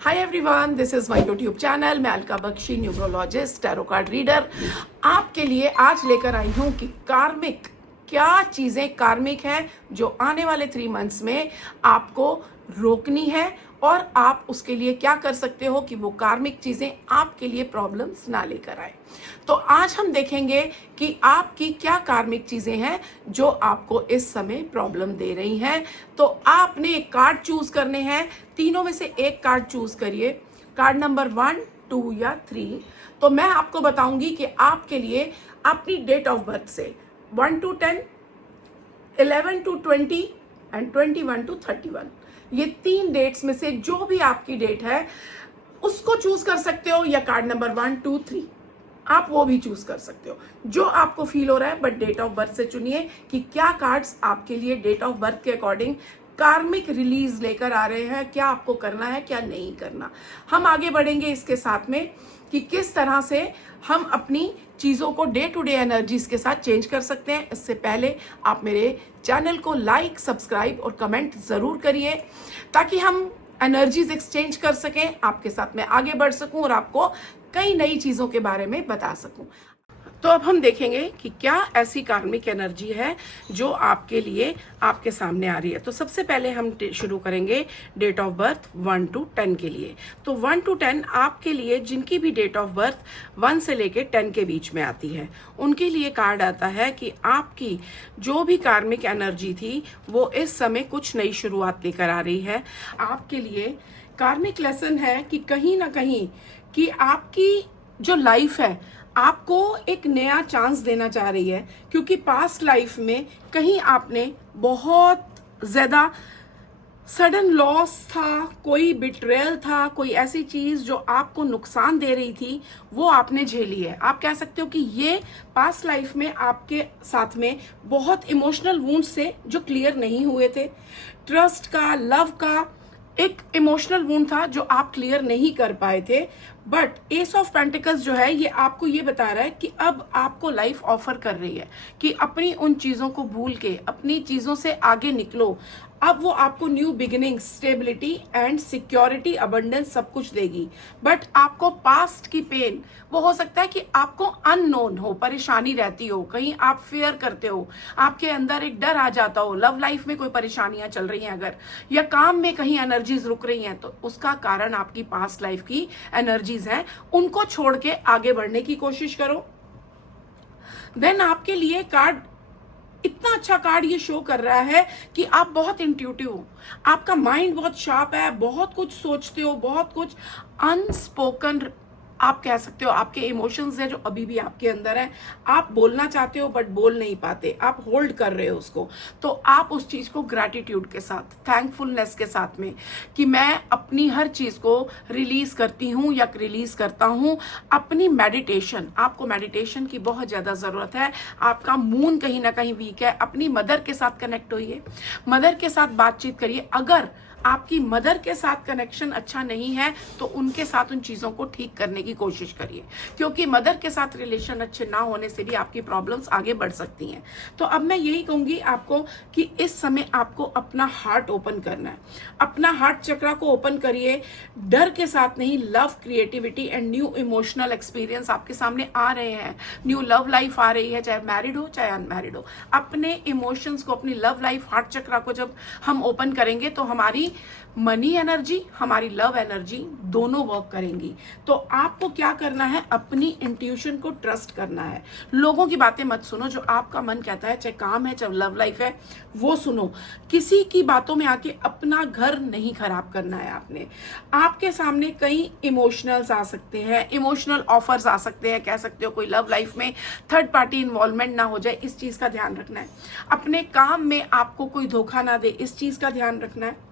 Hi everyone, this is my YouTube channel. मैं Alka Bakshi, numerologist, tarot card reader, आपके लिए आज लेकर आई हूँ कि कार्मिक क्या चीज़ें कार्मिक हैं जो आने वाले 3 मंथ्स में आपको रोकनी है और आप उसके लिए क्या कर सकते हो कि वो कार्मिक चीज़ें आपके लिए प्रॉब्लम्स ना लेकर आए। तो आज हम देखेंगे कि आपकी क्या कार्मिक चीज़ें हैं जो आपको इस समय प्रॉब्लम दे रही हैं। तो आपने एक कार्ड चूज करने हैं, तीनों में से एक कार्ड चूज करिए, कार्ड नंबर 1, 2 या 3। तो मैं आपको बताऊंगी कि आपके लिए अपनी डेट ऑफ बर्थ से 1 to 10, 11 to 20 एंड 21 to 31, ये 3 डेट्स में से जो भी आपकी डेट है उसको चूज कर सकते हो, या कार्ड नंबर 1, 2, 3 आप वो भी चूज कर सकते हो जो आपको फील हो रहा है। बट डेट ऑफ बर्थ से चुनिए कि क्या कार्ड्स आपके लिए डेट ऑफ बर्थ के अकॉर्डिंग कार्मिक रिलीज लेकर आ रहे हैं, क्या आपको करना है क्या नहीं करना। हम आगे बढ़ेंगे इसके साथ में कि किस तरह से हम अपनी चीज़ों को डे टू डे एनर्जीज के साथ चेंज कर सकते हैं। इससे पहले आप मेरे चैनल को लाइक, सब्सक्राइब और कमेंट ज़रूर करिए ताकि हम एनर्जीज एक्सचेंज कर सकें, आपके साथ में आगे बढ़ सकूं और आपको कई नई चीज़ों के बारे में बता सकूं। तो अब हम देखेंगे कि क्या ऐसी कार्मिक एनर्जी है जो आपके लिए आपके सामने आ रही है। तो सबसे पहले हम शुरू करेंगे डेट ऑफ बर्थ 1 to 10 के लिए। तो 1 to 10 आपके लिए जिनकी भी डेट ऑफ बर्थ 1 से लेके 10 के बीच में आती है, उनके लिए कार्ड आता है कि आपकी जो भी कार्मिक एनर्जी थी वो इस समय कुछ नई शुरुआत लेकर आ रही है। आपके लिए कार्मिक लेसन है कि कहीं ना कहीं कि आपकी जो लाइफ है आपको एक नया चांस देना चाह रही है, क्योंकि पास्ट लाइफ में कहीं आपने बहुत ज़्यादा सडन लॉस था, कोई बिट्रेयल था, कोई ऐसी चीज़ जो आपको नुकसान दे रही थी वो आपने झेली है। आप कह सकते हो कि ये पास्ट लाइफ में आपके साथ में बहुत इमोशनल वुंड्स से जो क्लियर नहीं हुए थे, ट्रस्ट का, लव का एक इमोशनल वुंड था जो आप क्लियर नहीं कर पाए थे। बट एस ऑफ पेंटिकल्स जो है ये आपको ये बता रहा है कि अब आपको लाइफ ऑफर कर रही है कि अपनी उन चीज़ों को भूल के अपनी चीज़ों से आगे निकलो। अब वो आपको new beginning, stability and security, abundance सब कुछ देगी। बट आपको पास्ट की पेन, वो हो सकता है कि आपको अननोन हो, परेशानी रहती हो, कहीं आप फेयर करते हो, आपके अंदर एक डर आ जाता हो, लव लाइफ में कोई परेशानियां चल रही हैं अगर, या काम में कहीं एनर्जीज रुक रही हैं, तो उसका कारण आपकी पास्ट लाइफ की एनर्जीज हैं। उनको छोड़ के आगे बढ़ने की कोशिश करो। देन आपके लिए कार्ड, इतना अच्छा कार्ड ये शो कर रहा है कि आप बहुत इंट्यूटिव हो, आपका माइंड बहुत शार्प है, बहुत कुछ सोचते हो, बहुत कुछ अनस्पोकन आप कह सकते हो, आपके इमोशंस हैं जो अभी भी आपके अंदर है, आप बोलना चाहते हो बट बोल नहीं पाते, आप होल्ड कर रहे हो उसको। तो आप उस चीज़ को ग्रैटिट्यूड के साथ, थैंकफुलनेस के साथ में कि मैं अपनी हर चीज़ को रिलीज करती हूँ या रिलीज करता हूँ। अपनी मेडिटेशन, आपको मेडिटेशन की बहुत ज़्यादा ज़रूरत है। आपका मून कहीं ना कहीं वीक है, अपनी मदर के साथ कनेक्ट होइए, मदर के साथ बातचीत करिए। अगर आपकी मदर के साथ कनेक्शन अच्छा नहीं है तो उनके साथ उन चीज़ों को ठीक करने की कोशिश करिए, क्योंकि मदर के साथ रिलेशन अच्छे ना होने से भी आपकी प्रॉब्लम्स आगे बढ़ सकती हैं। तो अब मैं यही कहूँगी आपको कि इस समय आपको अपना हार्ट ओपन करना है, अपना हार्ट चक्रा को ओपन करिए। डर के साथ नहीं, love, creativity and new emotional experience आपके सामने आ रहे हैं, न्यू लव लाइफ आ रही है, चाहे मैरिड हो चाहे अनमैरिड हो। अपने इमोशंस को, अपनी लव लाइफ, हार्ट चक्रा को जब हम ओपन करेंगे तो हमारी मनी एनर्जी, हमारी लव एनर्जी दोनों वर्क करेंगी। तो आपको क्या करना है, अपनी इंट्यूशन को ट्रस्ट करना है। लोगों की बातें मत सुनो, जो आपका मन कहता है, चाहे काम है चाहे लव लाइफ है, वो सुनो। किसी की बातों में आके अपना घर नहीं खराब करना है आपने। आपके सामने कई इमोशनल्स आ सकते हैं, इमोशनल ऑफर्स आ सकते हैं, कह सकते हो कोई लव लाइफ में थर्ड पार्टी इन्वॉल्वमेंट ना हो जाए, इस चीज का ध्यान रखना है। अपने काम में आपको कोई धोखा ना दे, इस चीज का ध्यान रखना है।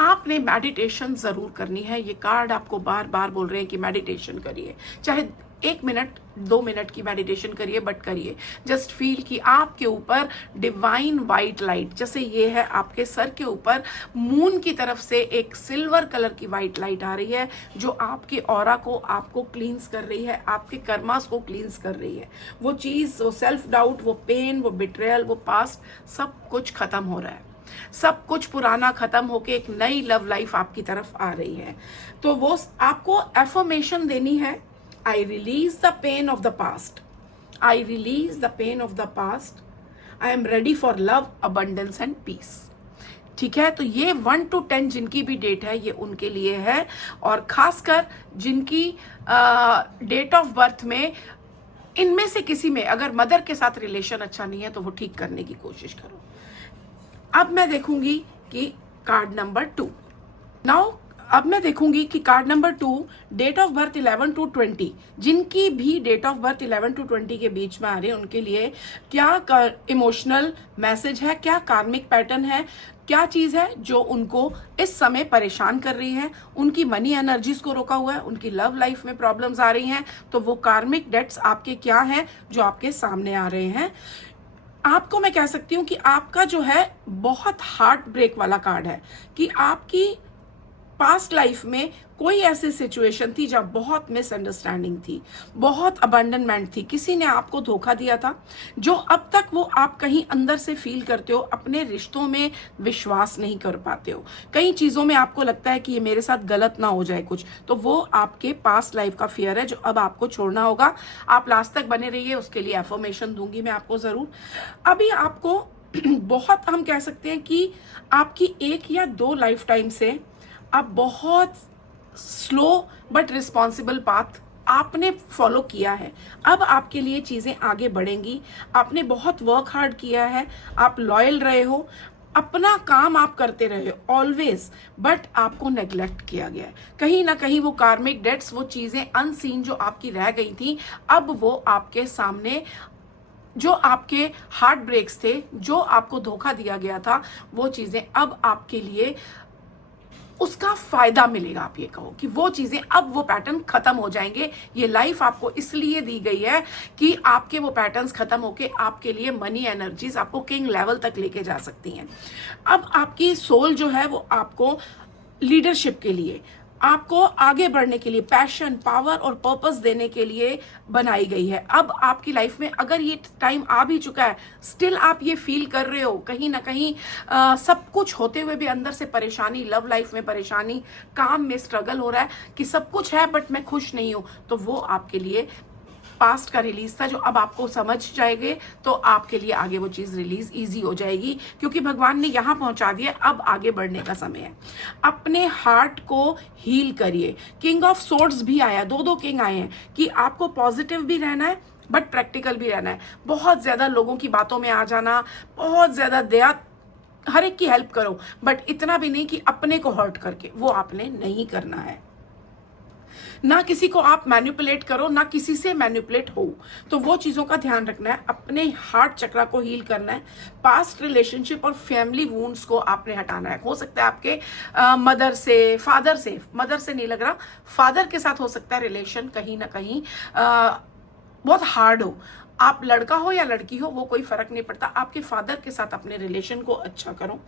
आपने मेडिटेशन जरूर करनी है। ये कार्ड आपको बार बार बोल रहे हैं कि मेडिटेशन करिए, चाहे 1 मिनट 2 मिनट की मेडिटेशन करिए, बट करिए। जस्ट फील कि आपके ऊपर डिवाइन वाइट लाइट, जैसे ये है आपके सर के ऊपर मून की तरफ से एक सिल्वर कलर की वाइट लाइट आ रही है जो आपके ऑरा को, आपको क्लींस कर रही है, आपके कर्मास को क्लींस कर रही है। वो चीज़, वो सेल्फ डाउट, वो पेन, वो बिट्रेयल, वो पास्ट, सब कुछ खत्म हो रहा है। सब कुछ पुराना खत्म होके एक नई लव लाइफ आपकी तरफ आ रही है। तो वो आपको एफर्मेशन देनी है, I release the pain of the past, I release the pain of the past, I am ready for love, abundance and peace. ठीक है, तो ये 1 to 10 जिनकी भी डेट है ये उनके लिए है, और खासकर जिनकी डेट ऑफ बर्थ में इनमें से किसी में अगर मदर के साथ रिलेशन अच्छा नहीं है तो वो ठीक करने की कोशिश करो। अब मैं देखूंगी कि कार्ड नंबर 2, अब मैं देखूंगी कि card number 2, date of birth 11 to 20, जिनकी भी डेट ऑफ बर्थ 11 to 20 के बीच में आ रहे हैं उनके लिए क्या इमोशनल मैसेज है, क्या कार्मिक पैटर्न है, क्या चीज है जो उनको इस समय परेशान कर रही है, उनकी मनी एनर्जीज को रोका हुआ है, उनकी लव लाइफ में प्रॉब्लम्स आ रही हैं। तो वो कार्मिक डेट्स आपके क्या हैं जो आपके सामने आ रहे हैं। आपको मैं कह सकती हूँ कि आपका जो है बहुत हार्ट ब्रेक वाला कार्ड है, कि आपकी पास्ट लाइफ में कोई ऐसी सिचुएशन थी जब बहुत मिसअंडरस्टैंडिंग थी, बहुत अबंडनमेंट थी, किसी ने आपको धोखा दिया था, जो अब तक वो आप कहीं अंदर से फील करते हो, अपने रिश्तों में विश्वास नहीं कर पाते हो, कई चीज़ों में आपको लगता है कि ये मेरे साथ गलत ना हो जाए कुछ, तो वो आपके पास्ट लाइफ का फियर है जो अब आपको छोड़ना होगा। आप लास्ट तक बने रहिए, उसके लिए एफर्मेशन दूंगी मैं आपको ज़रूर। अभी आपको बहुत, हम कह सकते हैं कि आपकी 1 या 2 लाइफ टाइम से आप बहुत स्लो बट रिस्पॉन्सिबल पाथ आपने फॉलो किया है। अब आपके लिए चीज़ें आगे बढ़ेंगी। आपने बहुत वर्क हार्ड किया है, आप लॉयल रहे हो, अपना काम आप करते रहे हो ऑलवेज, बट आपको नेग्लेक्ट किया गया है। कहीं ना कहीं वो कार्मिक डेट्स, वो चीज़ें अनसीन जो आपकी रह गई थी, अब वो आपके सामने, जो आपके हार्ट ब्रेक्स थे, जो आपको धोखा दिया गया था, वो चीज़ें अब आपके लिए उसका फायदा मिलेगा। आप ये कहो कि वो चीजें, अब वो पैटर्न खत्म हो जाएंगे। ये लाइफ आपको इसलिए दी गई है कि आपके वो पैटर्न्स खत्म होके आपके लिए मनी एनर्जीज आपको किंग लेवल तक लेके जा सकती हैं। अब आपकी सोल जो है वो आपको लीडरशिप के लिए, आपको आगे बढ़ने के लिए, पैशन, पावर और पर्पस देने के लिए बनाई गई है। अब आपकी लाइफ में अगर ये टाइम आ भी चुका है, स्टिल आप ये फील कर रहे हो कहीं ना कहीं सब कुछ होते हुए भी अंदर से परेशानी, लव लाइफ में परेशानी, काम में स्ट्रगल हो रहा है कि सब कुछ है बट मैं खुश नहीं हूं, तो वो आपके लिए पास्ट का रिलीज था जो अब आपको समझ जाएंगे, तो आपके लिए आगे वो चीज रिलीज इजी हो जाएगी, क्योंकि भगवान ने यहां पहुंचा दिया। अब आगे बढ़ने का समय है। अपने हार्ट को हील करिए। किंग ऑफ सोर्ड्स भी आया, 2 किंग आए हैं कि आपको पॉजिटिव भी रहना है बट प्रैक्टिकल भी रहना है। बहुत ज्यादा लोगों की बातों में आ जाना, बहुत ज्यादा दया, हर एक की हेल्प करो बट इतना भी नहीं कि अपने को हर्ट करके, वो आपने नहीं करना है। ना किसी को आप मैनिपुलेट करो, ना किसी से मैनिपुलेट हो, तो वो चीज़ों का ध्यान रखना है। अपने हार्ट चक्रा को हील करना है। पास्ट रिलेशनशिप और फैमिली वुंड्स को आपने हटाना है। हो सकता है आपके मदर से, फादर से, मदर से नहीं लग रहा, फादर के साथ हो सकता है रिलेशन कहीं ना कहीं बहुत हार्ड हो। आप लड़का हो या लड़की हो, वो कोई फर्क नहीं पड़ता। आपके फादर के साथ अपने रिलेशन को अच्छा करो।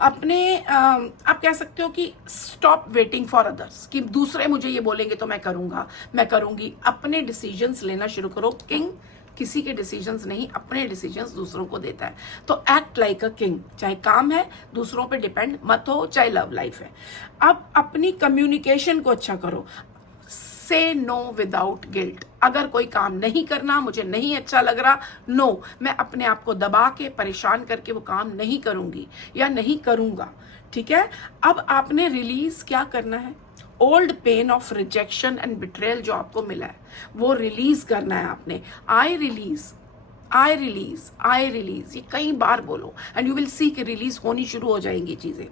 अपने आप कह सकते हो कि स्टॉप वेटिंग फॉर अदर्स, कि दूसरे मुझे ये बोलेंगे तो मैं करूंगा, मैं करूंगी। अपने डिसीजंस लेना शुरू करो। किंग किसी के डिसीजंस नहीं, अपने डिसीजंस दूसरों को देता है। तो एक्ट लाइक अ किंग। चाहे काम है, दूसरों पे डिपेंड मत हो, चाहे लव लाइफ है। अब अपनी कम्युनिकेशन को अच्छा करो। से नो विदाउट गिल्ट। अगर कोई काम नहीं करना, मुझे नहीं अच्छा लग रहा, नो, मैं अपने आप को दबा के, परेशान करके वो काम नहीं करूंगी या नहीं करूंगा। ठीक है, अब आपने रिलीज क्या करना है? Old pain of rejection and betrayal जो आपको मिला है वो रिलीज करना है आपने। I release, I release, I release, ये कई बार बोलो एंड यू विल सी कि रिलीज होनी शुरू हो जाएंगी चीजें।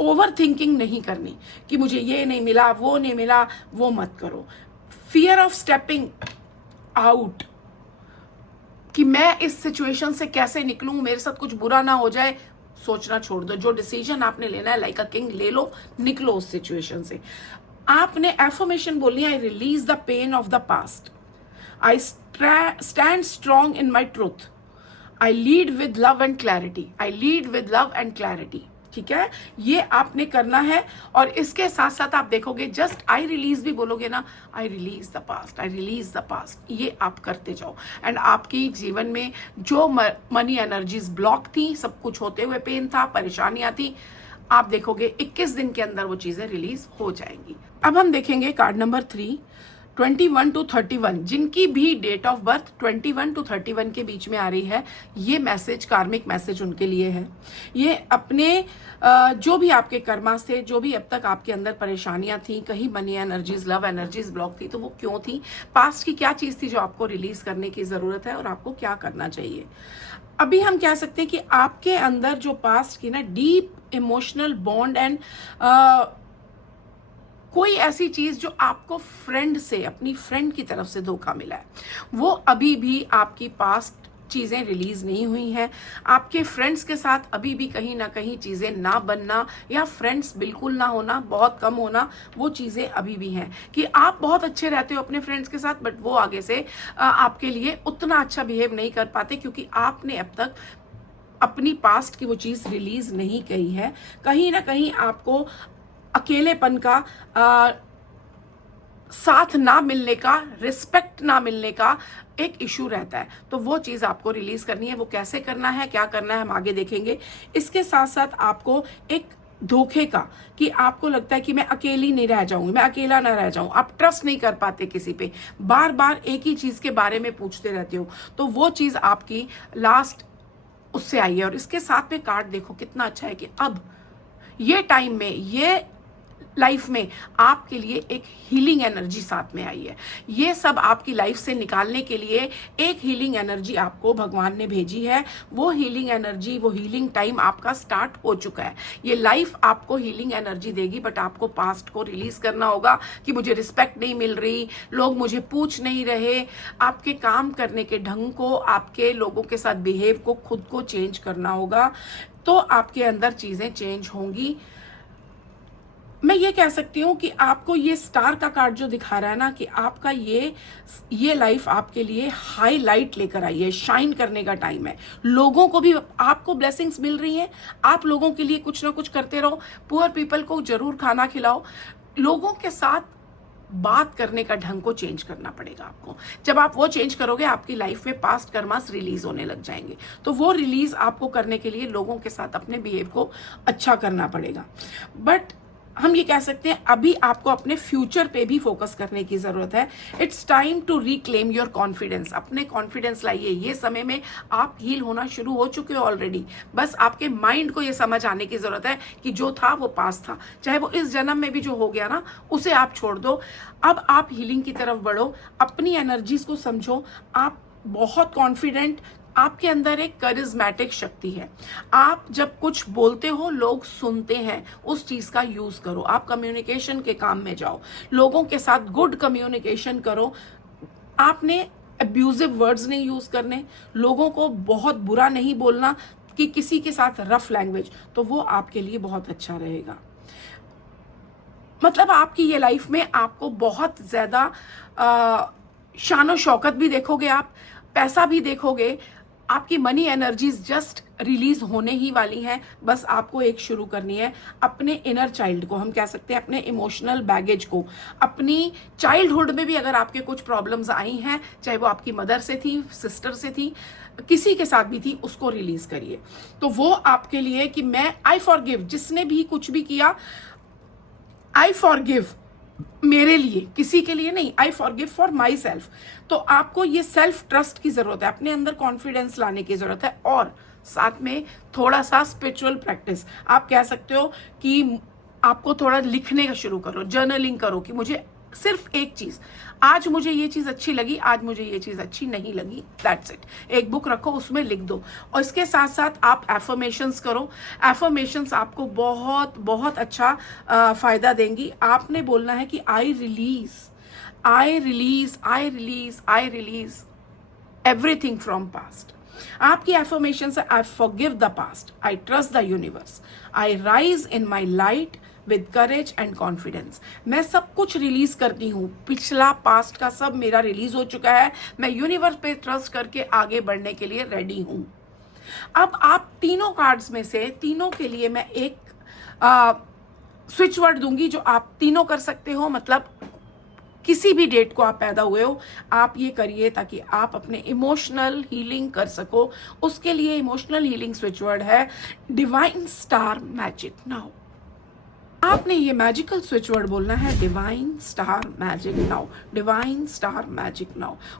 ओवर थिंकिंग नहीं करनी कि मुझे ये नहीं मिला, वो नहीं मिला, वो मत करो। फियर ऑफ स्टेपिंग आउट, कि मैं इस सिचुएशन से कैसे निकलूं, मेरे साथ कुछ बुरा ना हो जाए, सोचना छोड़ दो। जो डिसीजन आपने लेना है लाइक अ किंग ले लो, निकलो उस सिचुएशन से। आपने एफर्मेशन बोलनी है, I release the pain of the past, I stand strong in my truth. I lead with love and clarity. I lead with love and clarity. ठीक है, ये आपने करना है। और इसके साथ साथ आप देखोगे जस्ट आई रिलीज भी बोलोगे ना, आई release the past, I release the past, ये आप करते जाओ। एंड आपकी जीवन में जो मनी एनर्जीज ब्लॉक थी, सब कुछ होते हुए पेन था, परेशानियां थी, आप देखोगे 21 दिन के अंदर वो चीजें रिलीज हो जाएंगी। अब हम देखेंगे कार्ड नंबर 3, 21 to 31, जिनकी भी डेट ऑफ बर्थ 21 to 31 के बीच में आ रही है, ये मैसेज कार्मिक मैसेज उनके लिए है। ये अपने जो भी आपके कर्मास थे, जो भी अब तक आपके अंदर परेशानियां थी, कहीं money energies, love energies block थी, तो वो क्यों थी, पास्ट की क्या चीज थी जो आपको रिलीज करने की जरूरत है और आपको क्या करना चाहिए। अभी हम कह सकते हैं कि आपके अंदर जो पास्ट की ना डीप इमोशनल बॉन्ड एंड कोई ऐसी चीज जो आपको फ्रेंड से, अपनी फ्रेंड की तरफ से धोखा मिला है, वो अभी भी आपकी पास्ट चीजें रिलीज नहीं हुई हैं। आपके फ्रेंड्स के साथ अभी भी कहीं ना कहीं चीजें ना बनना या फ्रेंड्स बिल्कुल ना होना, बहुत कम होना, वो चीजें अभी भी हैं कि आप बहुत अच्छे रहते हो अपने फ्रेंड्स के साथ, बट वो आगे से आपके लिए उतना अच्छा बिहेव नहीं कर पाते क्योंकि आपने अब तक अपनी पास्ट की वो चीज रिलीज नहीं करी है। कहीं ना कहीं आपको अकेलेपन का, साथ ना मिलने का, रिस्पेक्ट ना मिलने का एक इशू रहता है, तो वो चीज आपको रिलीज करनी है। वो कैसे करना है, क्या करना है, हम आगे देखेंगे। इसके साथ साथ आपको एक धोखे का, कि आपको लगता है कि मैं अकेली नहीं रह जाऊंगी, मैं अकेला ना रह जाऊं, आप ट्रस्ट नहीं कर पाते किसी पे, बार बार एक ही चीज के बारे में पूछते रहते हो, तो वो चीज आपकी लास्ट उससे आई है। और इसके साथ में कार्ड देखो कितना अच्छा है कि अब ये टाइम में, ये लाइफ में आपके लिए एक हीलिंग एनर्जी साथ में आई है। ये सब आपकी लाइफ से निकालने के लिए एक हीलिंग एनर्जी आपको भगवान ने भेजी है। वो हीलिंग एनर्जी, वो हीलिंग टाइम आपका स्टार्ट हो चुका है। ये लाइफ आपको हीलिंग एनर्जी देगी, बट आपको पास्ट को रिलीज करना होगा कि मुझे रिस्पेक्ट नहीं मिल रही, लोग मुझे पूछ नहीं रहे। आपके काम करने के ढंग को, आपके लोगों के साथ बिहेव को, खुद को चेंज करना होगा, तो आपके अंदर चीजें चेंज होंगी। मैं ये कह सकती हूँ कि आपको ये स्टार का कार्ड जो दिखा रहा है ना, कि आपका ये लाइफ आपके लिए हाईलाइट लेकर आई है, शाइन करने का टाइम है। लोगों को भी आपको ब्लेसिंग्स मिल रही हैं, आप लोगों के लिए कुछ ना कुछ करते रहो। पुअर पीपल को जरूर खाना खिलाओ। लोगों के साथ बात करने का ढंग को चेंज करना पड़ेगा आपको। जब आप वो चेंज करोगे, आपकी लाइफ में पास्ट कर्मास रिलीज होने लग जाएंगे। तो वो रिलीज आपको करने के लिए लोगों के साथ अपने बिहेव को अच्छा करना पड़ेगा। बट हम ये कह सकते हैं अभी आपको अपने फ्यूचर पे भी फोकस करने की जरूरत है। It's time to reclaim your confidence. अपने कॉन्फिडेंस लाइए। ये समय में आप हील होना शुरू हो चुके हो ऑलरेडी। बस आपके माइंड को ये समझ आने की जरूरत है कि जो था वो पास था, चाहे वो इस जन्म में भी जो हो गया ना, उसे आप छोड़ दो। अब आप हीलिंग की तरफ बढ़ो, अपनी एनर्जीज को समझो। आप बहुत कॉन्फिडेंट, आपके अंदर एक करिज्मेटिक शक्ति है। आप जब कुछ बोलते हो, लोग सुनते हैं, उस चीज का यूज करो। आप कम्युनिकेशन के काम में जाओ, लोगों के साथ गुड कम्युनिकेशन करो। आपने अब्यूजिव वर्ड्स नहीं यूज करने, लोगों को बहुत बुरा नहीं बोलना, कि किसी के साथ रफ लैंग्वेज, तो वो आपके लिए बहुत अच्छा रहेगा। मतलब आपकी ये लाइफ में आपको बहुत ज्यादा शानो शौकत भी देखोगे, आप पैसा भी देखोगे। आपकी मनी एनर्जीज जस्ट रिलीज होने ही वाली हैं। बस आपको एक शुरू करनी है, अपने इनर चाइल्ड को, हम कह सकते हैं अपने इमोशनल बैगेज को, अपनी चाइल्डहुड में भी अगर आपके कुछ प्रॉब्लम्स आई हैं, चाहे वो आपकी मदर से थी, सिस्टर से थी, किसी के साथ भी थी, उसको रिलीज करिए। तो वो आपके लिए कि मैं आई फॉरगिव, जिसने भी कुछ भी किया, आई फॉरगिव मेरे लिए, किसी के लिए नहीं, I forgive for my self. तो आपको ये सेल्फ ट्रस्ट की जरूरत है, अपने अंदर कॉन्फिडेंस लाने की जरूरत है, और साथ में थोड़ा सा स्पिरिचुअल प्रैक्टिस। आप कह सकते हो कि आपको थोड़ा लिखने का शुरू करो, जर्नलिंग करो, कि मुझे सिर्फ एक चीज, आज मुझे ये चीज अच्छी लगी, आज मुझे ये चीज अच्छी नहीं लगी, दैट्स इट। एक बुक रखो, उसमें लिख दो। और इसके साथ साथ आप एफर्मेशंस करो। एफर्मेशंस आपको बहुत बहुत अच्छा फायदा देंगी। आपने बोलना है कि I release, I release, I release, I release everything from past. आपकी एफर्मेशन है, I forgive the past, I trust the universe, I rise in my light with courage and confidence. मैं सब कुछ रिलीज करती हूँ, पिछला पास्ट का सब मेरा रिलीज हो चुका है। मैं यूनिवर्स पे ट्रस्ट करके आगे बढ़ने के लिए रेडी हूँ। अब आप तीनों कार्ड्स में से तीनों के लिए मैं एक स्विच वर्ड दूंगी जो आप तीनों कर सकते हो, मतलब किसी भी डेट को आप पैदा हुए हो आप ये करिए ताकि आप अपने इमोशनल हीलिंग कर सको। उसके लिए इमोशनल हीलिंग स्विच वर्ड है डिवाइन स्टार मैजिक नाउ। आपने ये मैजिकल स्विच वर्ड बोलना है divine star magic now, divine star magic now.